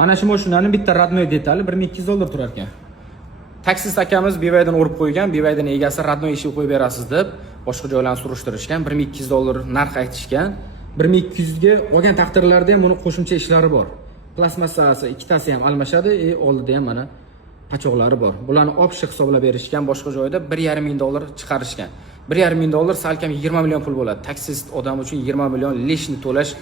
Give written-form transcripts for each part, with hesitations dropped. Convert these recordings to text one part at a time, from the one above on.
Mana shu mashinaning bitta radnoy detali $1200 turar ekan. Taksist akamiz BYD'ni urib qo'ygan, BYD'ning egasi radnoy eshik qo'yib berasiz deb boshqa joylarni surishtirishgan, $1200 narx aytishgan. 1200 ga olgan taqdirlarda ham buni qo'shimcha ishlari bor. Plastmassasi ikkitasi ham almashadi, oldida ham mana pachoqlari bor. Bularni option hisoblab berishgan, boshqa joyda $1,500 chiqarishgan. $1,500 salkam 20 million pul bo'ladi. Taksist odam uchun 20 million lishni to'lash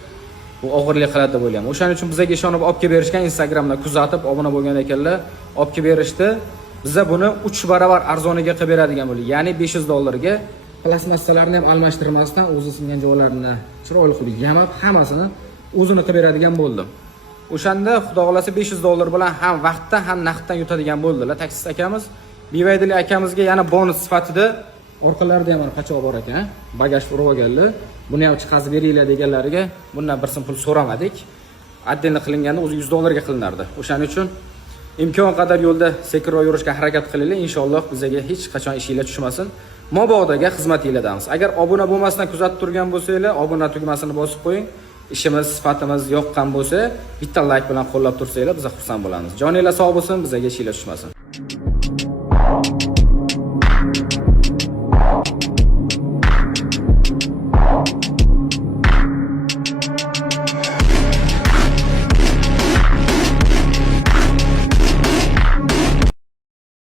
bu og'irlik qiladi deb o'ylayman. O'shaning uchun bizga ishonib olib kelib berishgan, Instagramda kuzatib obuna bo'lgan ekanlar, olib kelib berishdi. Biza buni 3 barobar arzoniga qilib beradigan bo'ldik. Ya'ni $500 ga plastmassalarni ham almashtirmasdan o'zi singan joylarini chiroyli qilib yamab, hammasini o'zini qilib beradigan bo'ldim. O'shanda xudo xolasa $500 bilan ham vaqtdan ham naqddan yutadigan bo'ldilar taksist akamiz. BYD'li akamizga yana bonus sifatida orqalarida ham pachoq bor ekan, bagaj urib olganlar. Buni ham chiqazib beringlar deganlariga bundan bir so'm pul so'ramadik. Отдельно qilinganda o'zi $100 ga qilinardi. O'shaning uchun imkon qadar yo'lda sekinroq yurishga harakat qilinglar. Inshaalloh bizga hech qachon ishinglar tushmasin. Mobodoga xizmatinglardamiz. Agar obuna bo'lmasdan kuzatib turgan bo'lsanglar, obuna tugmasini bosib qo'ying. Ishimiz, sifatimiz yoqqan bo'lsa, bitta like bilan qo'llab tursanglar, biz xursand bo'lamiz. Joninglar sog' bo'lsin, bizga ishinglar tushmasin.